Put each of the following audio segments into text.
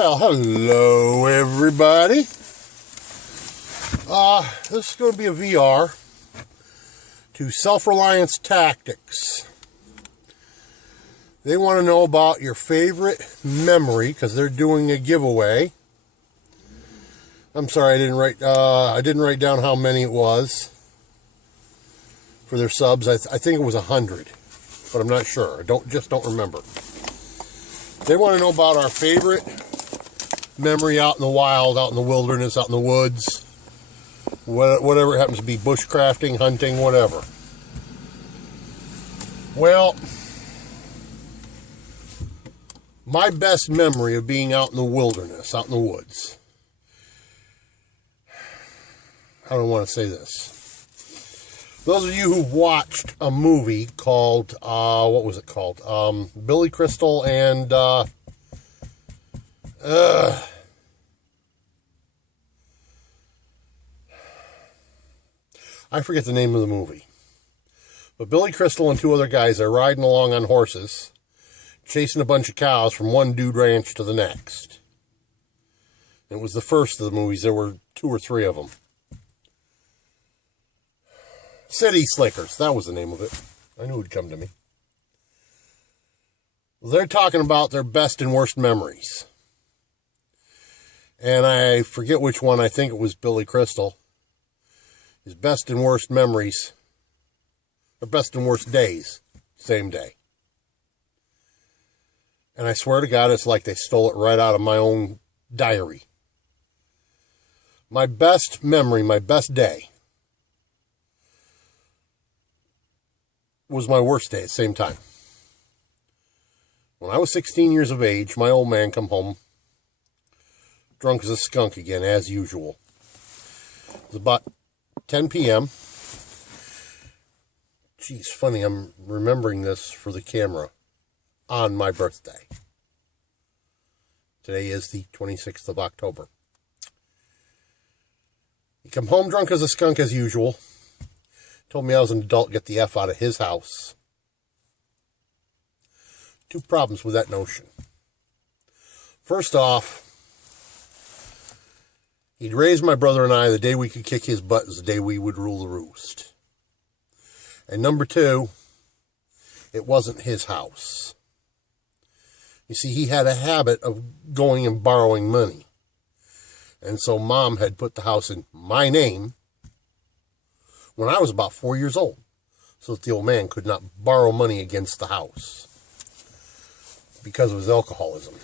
Well, hello everybody. This is going to be a VR to Self Reliance Tactics. They want to know about your favorite memory because they're doing a giveaway. I'm sorry, I didn't write down how many it was for their subs. I think it was 100, but I'm not sure. I don't remember. They want to know about our favorite memory out in the wild, out in the wilderness, out in the woods, whatever it happens to be, bushcrafting, hunting, whatever. Well, my best memory of being out in the wilderness, out in the woods. How do I want to say this? Those of you who've watched a movie called, what was it called? Billy Crystal and, I forget the name of the movie. But Billy Crystal and two other guys are riding along on horses, chasing a bunch of cows from one dude ranch to the next. It was the first of the movies. There were 2 or 3 of them. City Slickers, that was the name of it. I knew it would come to me. They're talking about their best and worst memories. And I forget which one, I think it was Billy Crystal. His best and worst memories, or best and worst days, same day. And I swear to God, it's like they stole it right out of my own diary. My best memory, my best day, was my worst day at the same time. When I was 16 years of age, my old man come home drunk as a skunk again, as usual. It was about 10 p.m. Geez, funny, I'm remembering this for the camera on my birthday. Today is the 26th of October. He come home drunk as a skunk as usual. Told me I was an adult, get the F out of his house. 2 problems with that notion. First off, he'd raised my brother and I the day we could kick his butt is the day we would rule the roost. And number 2, it wasn't his house. You see, he had a habit of going and borrowing money. And so Mom had put the house in my name when I was about 4 years old, so that the old man could not borrow money against the house because of his alcoholism.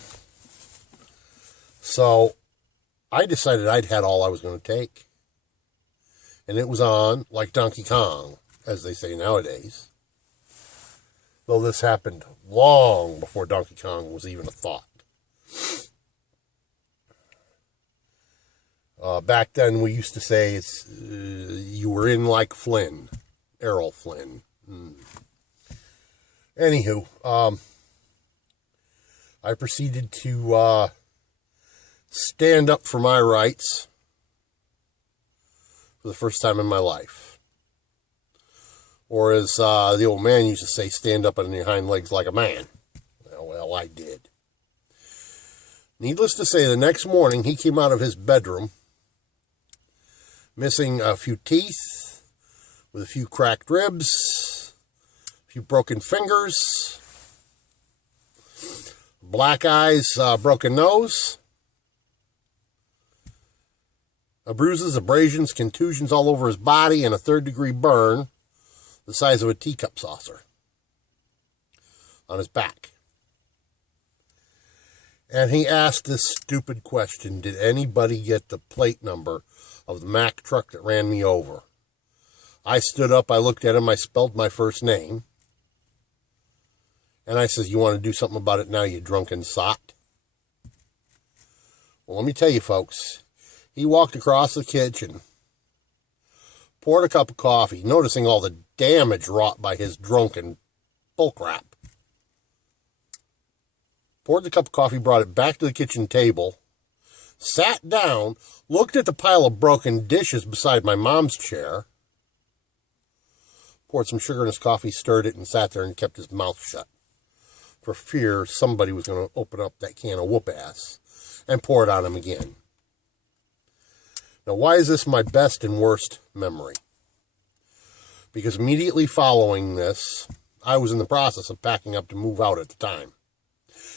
So I decided I'd had all I was going to take. And it was on like Donkey Kong, as they say nowadays. Though this happened long before Donkey Kong was even a thought. Back then, we used to say you were in like Flynn, Errol Flynn. Anywho, I proceeded to stand up for my rights for the first time in my life. Or as the old man used to say, stand up on your hind legs like a man. Well, I did. Needless to say, the next morning, he came out of his bedroom missing a few teeth, with a few cracked ribs, a few broken fingers, black eyes, broken nose, bruises, abrasions, contusions all over his body, and a 3rd-degree burn the size of a teacup saucer on his back. And he asked this stupid question, did anybody get the plate number of the Mack truck that ran me over? I stood up, I looked at him, I spelled my first name. And I says, you want to do something about it now, you drunken sot? Well, let me tell you, folks. He walked across the kitchen, poured a cup of coffee, noticing all the damage wrought by his drunken bullcrap. Poured the cup of coffee, brought it back to the kitchen table, sat down, looked at the pile of broken dishes beside my mom's chair, poured some sugar in his coffee, stirred it, and sat there and kept his mouth shut for fear somebody was going to open up that can of whoop-ass and pour it on him again. Now, why is this my best and worst memory? Because immediately following this, I was in the process of packing up to move out at the time.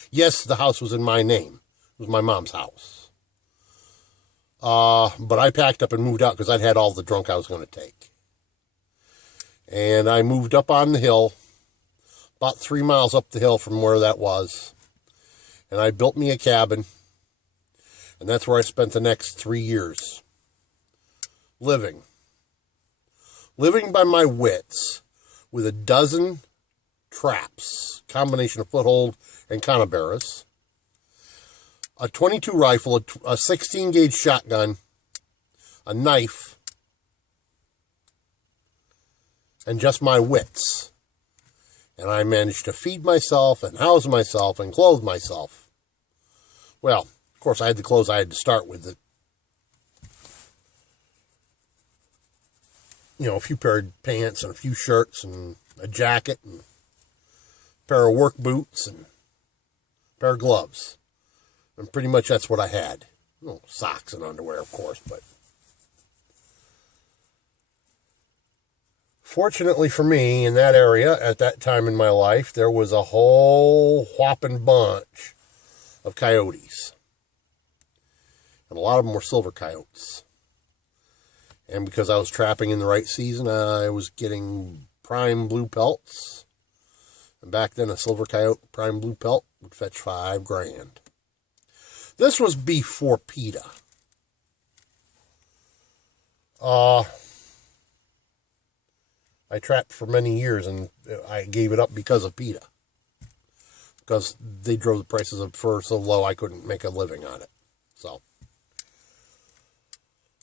Yes, the house was in my name. It was my mom's house. But I packed up and moved out because I'd had all the drunk I was going to take. And I moved up on the hill, about 3 miles up the hill from where that was. And I built me a cabin. And that's where I spent the next 3 years. Living by my wits with a dozen traps, combination of foothold and coniberas, a .22 rifle, a 16 gauge shotgun, a knife, and just my wits. And I managed to feed myself and house myself and clothe myself. Well, of course, I had the clothes I had to start with. A few pair of pants and a few shirts and a jacket and a pair of work boots and a pair of gloves. And pretty much that's what I had. Socks and underwear, of course, but fortunately for me, in that area, at that time in my life, there was a whole whopping bunch of coyotes. And a lot of them were silver coyotes. And because I was trapping in the right season, I was getting prime blue pelts. And back then, a silver coyote prime blue pelt would fetch $5,000. This was before PETA. I trapped for many years, and I gave it up because of PETA. Because they drove the prices of fur so low, I couldn't make a living on it. So.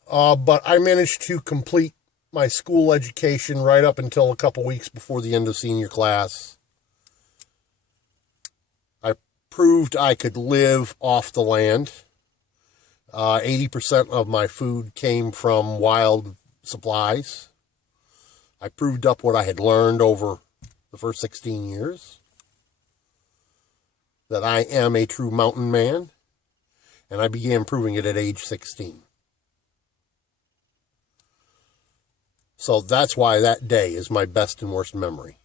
But I managed to complete my school education right up until a couple weeks before the end of senior class. I proved I could live off the land. 80% of my food came from wild supplies. I proved up what I had learned over the first 16 years. That I am a true mountain man. And I began proving it at age 16. So that's why that day is my best and worst memory.